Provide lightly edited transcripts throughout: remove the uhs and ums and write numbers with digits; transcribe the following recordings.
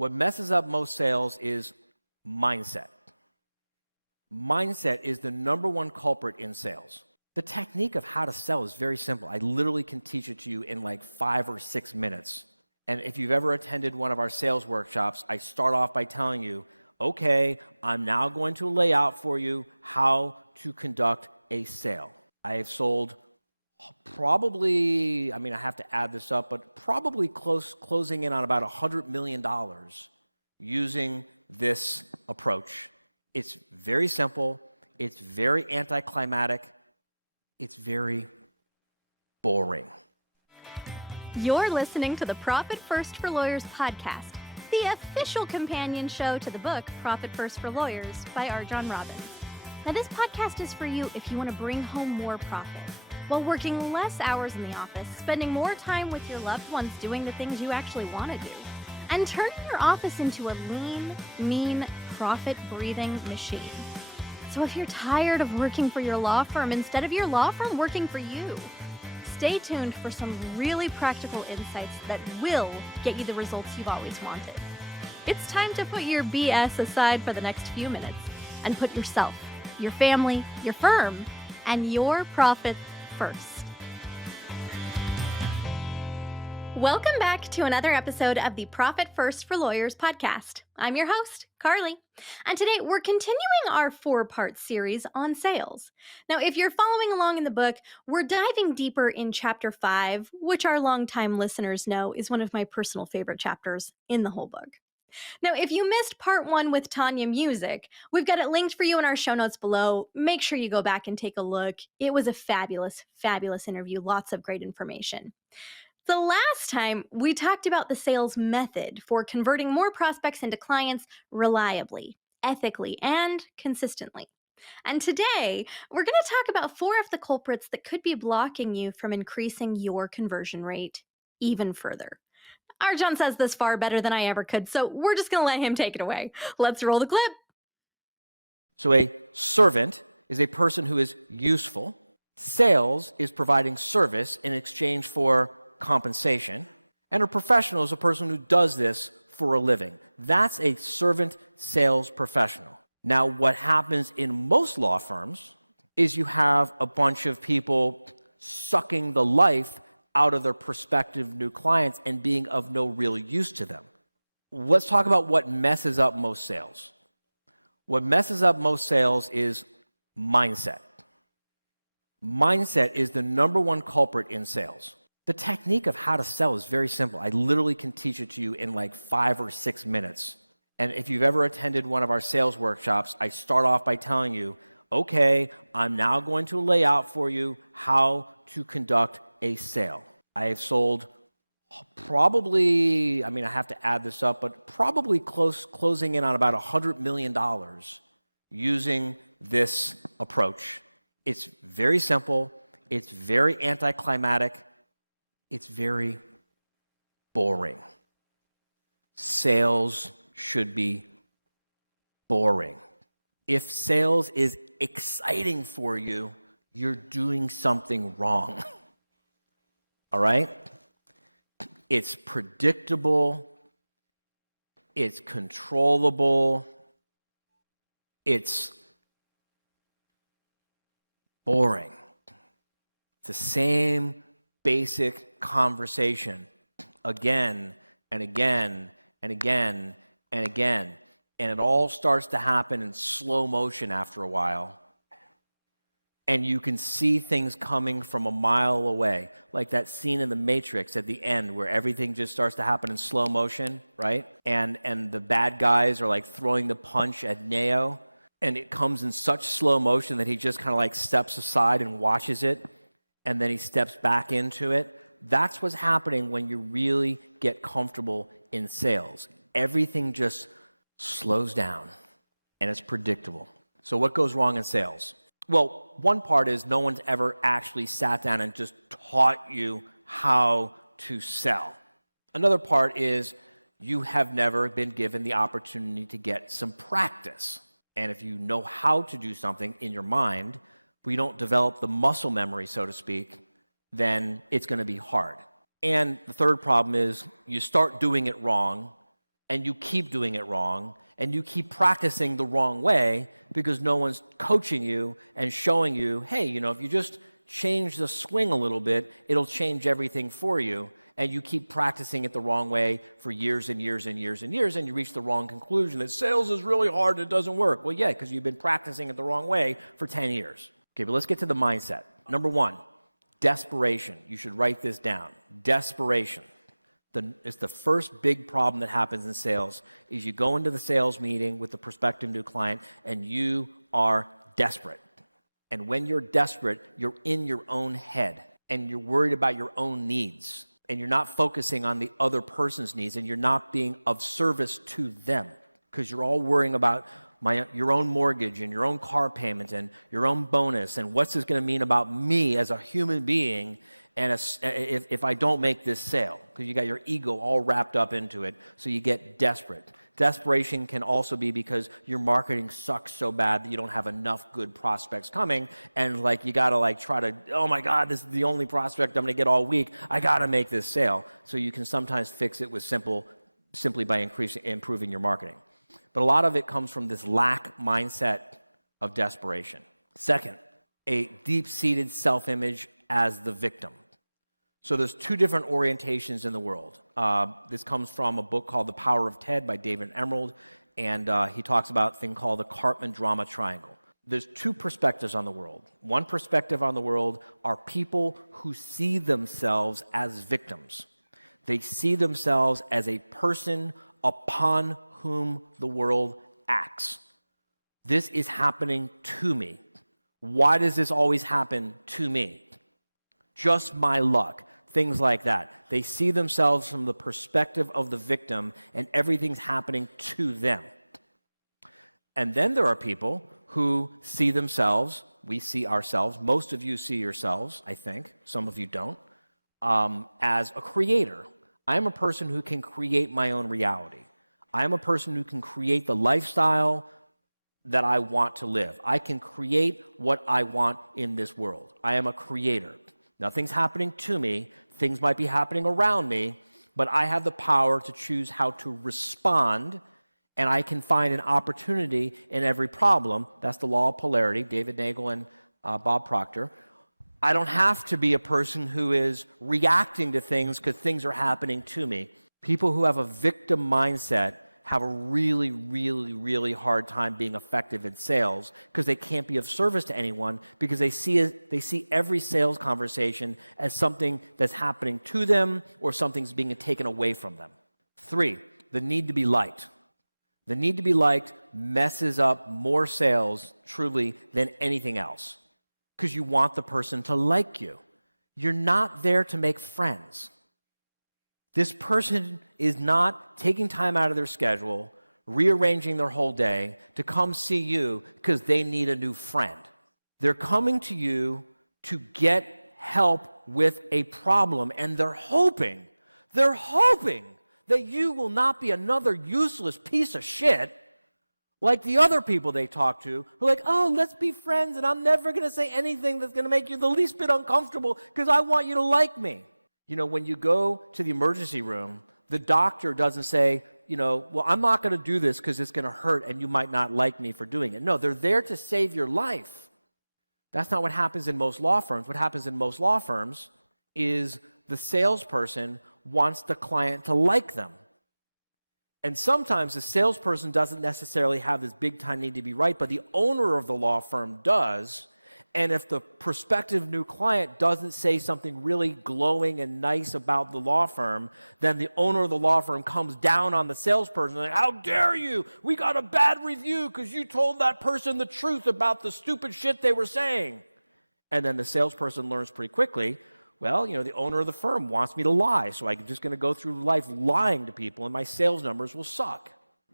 What messes up most sales is mindset. Mindset is the number one culprit in sales. The technique of how to sell is very simple. I literally can teach it to you in like 5 or 6 minutes. And if you've ever attended one of our sales workshops, I start off by telling you, okay, I'm now going to lay out for you how to conduct a sale. I have sold probably, I have to add this up, but probably closing in on about $100 million using this approach. It's very simple. It's very anticlimactic. It's very boring. You're listening to the Profit First for Lawyers podcast, the official companion show to the book Profit First for Lawyers by RJon Robbins. Now, this podcast is for you if you want to bring home more profit while working less hours in the office, spending more time with your loved ones doing the things you actually want to do, and turning your office into a lean, mean, profit-breathing machine. So if you're tired of working for your law firm instead of your law firm working for you, stay tuned for some really practical insights that will get you the results you've always wanted. It's time to put your BS aside for the next few minutes and put yourself, your family, your firm, and your profit first. Welcome back to another episode of the Profit First for Lawyers podcast. I'm your host, Carly, and today we're continuing our 4-part series on sales. Now, if you're following along in the book, we're diving deeper in Chapter 5, which our longtime listeners know is one of my personal favorite chapters in the whole book. Now, if you missed Part 1 with Tanya Music, we've got it linked for you in our show notes below. Make sure you go back and take a look. It was a fabulous, fabulous interview. Lots of great information. The last time, we talked about the sales method for converting more prospects into clients reliably, ethically, and consistently. And today, we're going to talk about 4 of the culprits that could be blocking you from increasing your conversion rate even further. RJon says this far better than I ever could, so we're just going to let him take it away. Let's roll the clip. So a servant is a person who is useful. Sales is providing service in exchange for compensation. And a professional is a person who does this for a living. That's a servant sales professional. Now, what happens in most law firms is you have a bunch of people sucking the life out of their prospective new clients and being of no real use to them. Let's talk about what messes up most sales. What messes up most sales is mindset. Mindset is the number one culprit in sales. The technique of how to sell is very simple. I literally can teach it to you in like 5 or 6 minutes. And if you've ever attended one of our sales workshops, I start off by telling you, okay, I'm now going to lay out for you how to conduct a sale. I have sold probably, I have to add this up, but probably closing in on about $100 million using this approach. It's very simple. It's very anticlimactic. It's very boring. Sales should be boring. If sales is exciting for you, you're doing something wrong. All right? It's predictable. It's controllable. It's boring. It's the same basic conversation again and again and again and again. And it all starts to happen in slow motion after a while. And you can see things coming from a mile away, like that scene in The Matrix at the end where everything just starts to happen in slow motion, right? And the bad guys are like throwing the punch at Neo, and it comes in such slow motion that he just kind of like steps aside and watches it, and then he steps back into it. That's what's happening when you really get comfortable in sales. Everything just slows down, and it's predictable. So what goes wrong in sales? Well, one part is no one's ever actually sat down and just taught you how to sell. Another part is you have never been given the opportunity to get some practice. And if you know how to do something in your mind, but you don't develop the muscle memory, so to speak, then it's going to be hard. And the third problem is you start doing it wrong, and you keep doing it wrong, and you keep practicing the wrong way because no one's coaching you and showing you, hey, if you just change the swing a little bit, it'll change everything for you, and you keep practicing it the wrong way for years and years and years and years, and you reach the wrong conclusion that sales is really hard and it doesn't work. Well, yeah, because you've been practicing it the wrong way for 10 years. Okay, but let's get to the mindset. Number one, desperation. You should write this down. Desperation. It's the first big problem that happens in sales is you go into the sales meeting with the prospective new client and you are desperate. And when you're desperate, you're in your own head and you're worried about your own needs and you're not focusing on the other person's needs and you're not being of service to them because you're all worrying about your own mortgage and your own car payment and your own bonus and what's this going to mean about me as a human being and if I don't make this sale, because you got your ego all wrapped up into it, so you get desperate. Desperation can also be because your marketing sucks so bad that you don't have enough good prospects coming, and you got to try to, oh my God, this is the only prospect I'm going to get all week. I got to make this sale. So you can sometimes fix it with simply by improving your marketing. But a lot of it comes from this lack mindset of desperation. Second, a deep-seated self-image as the victim. So there's two different orientations in the world. This comes from a book called The Power of TED by David Emerald, and he talks about a thing called the Cartman Drama Triangle. There's two perspectives on the world. One perspective on the world are people who see themselves as victims. They see themselves as a person upon whom the world acts. This is happening to me. Why does this always happen to me? Just my luck. Things like that. They see themselves from the perspective of the victim, and everything's happening to them. And then there are people who see themselves, we see ourselves, most of you see yourselves, I think, some of you don't, as a creator. I am a person who can create my own reality. I am a person who can create the lifestyle that I want to live. I can create what I want in this world. I am a creator. Nothing's happening to me. Things might be happening around me, but I have the power to choose how to respond, and I can find an opportunity in every problem. That's the law of polarity, David Nagel and Bob Proctor. I don't have to be a person who is reacting to things because things are happening to me. People who have a victim mindset have a really, really, really hard time being effective in sales because they can't be of service to anyone because they see every sales conversation as something that's happening to them or something's being taken away from them. 3, the need to be liked. The need to be liked messes up more sales, truly, than anything else because you want the person to like you. You're not there to make friends. This person is not taking time out of their schedule, rearranging their whole day to come see you because they need a new friend. They're coming to you to get help with a problem, and they're hoping that you will not be another useless piece of shit like the other people they talk to who are like, oh, let's be friends, and I'm never going to say anything that's going to make you the least bit uncomfortable because I want you to like me. When you go to the emergency room, the doctor doesn't say, well, I'm not going to do this because it's going to hurt and you might not like me for doing it. No, they're there to save your life. That's not what happens in most law firms. What happens in most law firms is the salesperson wants the client to like them. And sometimes the salesperson doesn't necessarily have this big time need to be right, but the owner of the law firm does. And if the prospective new client doesn't say something really glowing and nice about the law firm, then the owner of the law firm comes down on the salesperson like, how dare you? We got a bad review because you told that person the truth about the stupid shit they were saying. And then the salesperson learns pretty quickly, well, the owner of the firm wants me to lie, so I'm just going to go through life lying to people and my sales numbers will suck.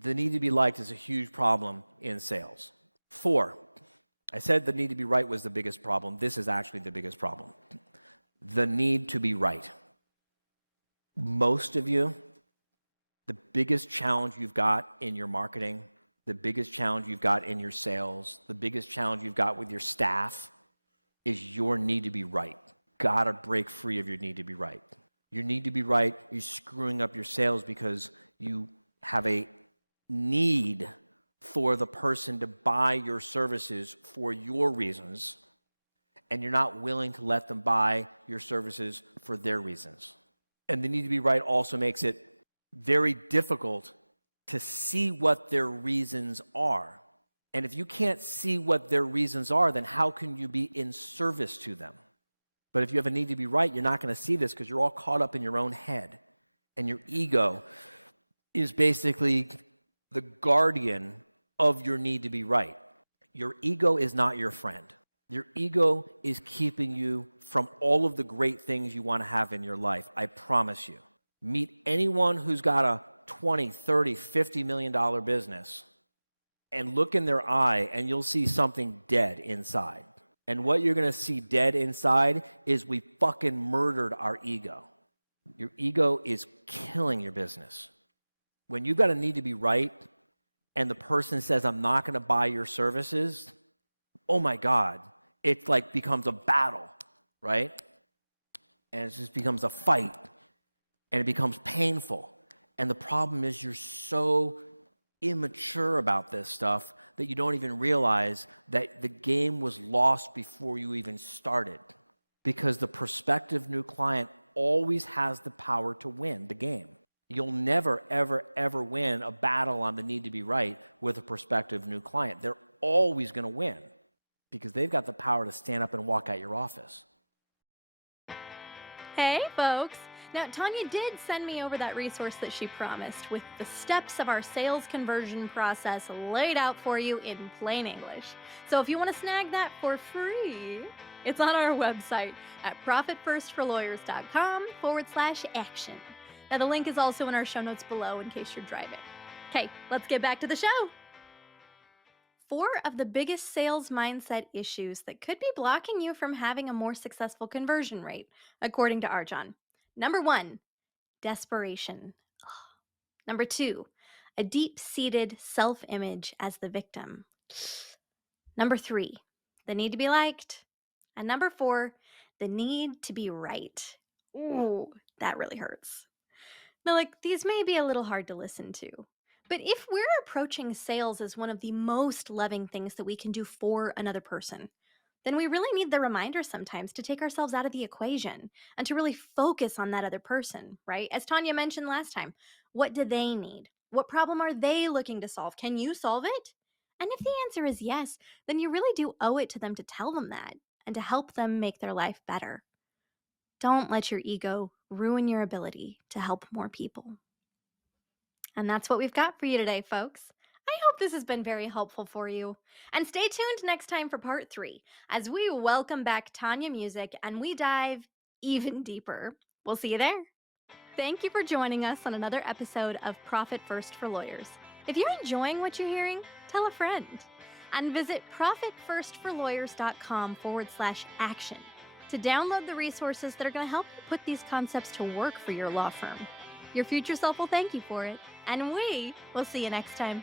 The need to be liked is a huge problem in sales. 4, I said the need to be right was the biggest problem. This is actually the biggest problem. The need to be right. Most of you, the biggest challenge you've got in your marketing, the biggest challenge you've got in your sales, the biggest challenge you've got with your staff is your need to be right. Gotta break free of your need to be right. Your need to be right is screwing up your sales because you have a need for the person to buy your services for your reasons, and you're not willing to let them buy your services for their reasons. And the need to be right also makes it very difficult to see what their reasons are. And if you can't see what their reasons are, then how can you be in service to them? But if you have a need to be right, you're not going to see this because you're all caught up in your own head. And your ego is basically the guardian of your need to be right. Your ego is not your friend. Your ego is keeping you from all of the great things you want to have in your life. I promise you. Meet anyone who's got a 20, 30, $50 million business and look in their eye and you'll see something dead inside. And what you're going to see dead inside is we fucking murdered our ego. Your ego is killing your business. When you've got a need to be right and the person says, I'm not going to buy your services, oh my God, it like becomes a battle, right? And it just becomes a fight and it becomes painful. And the problem is you're so immature about this stuff that you don't even realize that the game was lost before you even started, because the prospective new client always has the power to win the game. You'll never, ever, ever win a battle on the need to be right with a prospective new client. They're always going to win because they've got the power to stand up and walk out your office. Hey, folks. Now, Tanya did send me over that resource that she promised with the steps of our sales conversion process laid out for you in plain English. So if you want to snag that for free, it's on our website at profitfirstforlawyers.com/action. Now, the link is also in our show notes below in case you're driving. Okay, let's get back to the show. 4 of the biggest sales mindset issues that could be blocking you from having a more successful conversion rate, according to RJon. Number 1, desperation. Number 2, a deep-seated self-image as the victim. Number 3, the need to be liked. And number 4, the need to be right. Ooh, that really hurts. Now, these may be a little hard to listen to, but if we're approaching sales as one of the most loving things that we can do for another person, then we really need the reminder sometimes to take ourselves out of the equation and to really focus on that other person, right? As Tanya mentioned last time, what do they need? What problem are they looking to solve? Can you solve it? And if the answer is yes, then you really do owe it to them to tell them that and to help them make their life better. Don't let your ego ruin your ability to help more people. And that's what we've got for you today, folks. I hope this has been very helpful for you. And stay tuned next time for part 3 as we welcome back Tanya Music and we dive even deeper. We'll see you there. Thank you for joining us on another episode of Profit First for Lawyers. If you're enjoying what you're hearing, tell a friend. And visit profitfirstforlawyers.com/action to download the resources that are going to help you put these concepts to work for your law firm. Your future self will thank you for it, and we will see you next time.